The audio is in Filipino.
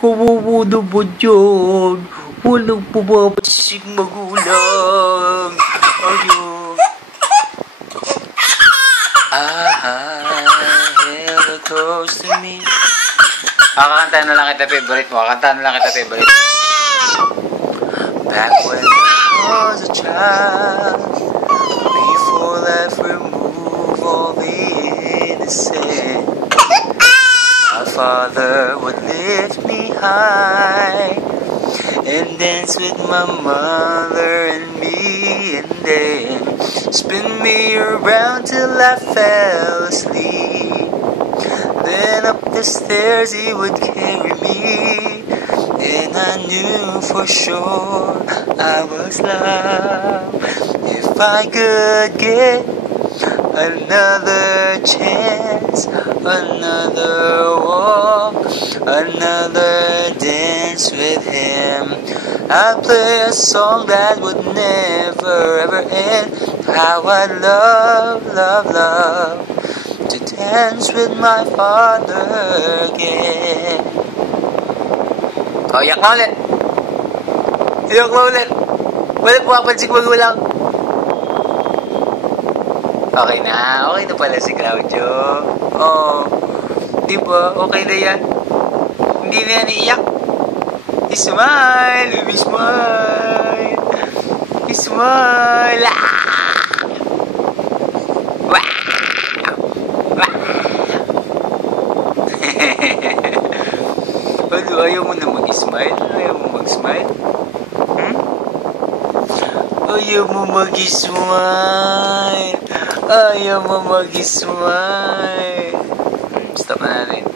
Kawawa naman yan. Walang pumapatsing magulang. Ayun. Held close to me. Kakanta na lang kita favorite mo. Kakanta na lang kita favorite. Back when I was a child, before life removed all the innocent, my father would lift me high and dance with my mother and me, and then spin me around till I fell asleep. Then up the stairs he would carry me, and I knew for sure I was loved. If I could get another chance, another walk, another dance with him, I'd play a song that would never ever end. How I'd love, love, love to dance with my father again. Oh, yak na ulit. Yak na ulit. Walang pumapansig magulang. Okay na pala si Claudio. Oh, di ba? Okay na yan. Hindi na yan iiyak. Smile, baby, smile. Smile. Wow. Wow. Ano, ayaw mo na mag-smile? Ayaw mo mag-smile? Ayaw mo mag-smile. Ayaw mo mag-smile. Stop na natin.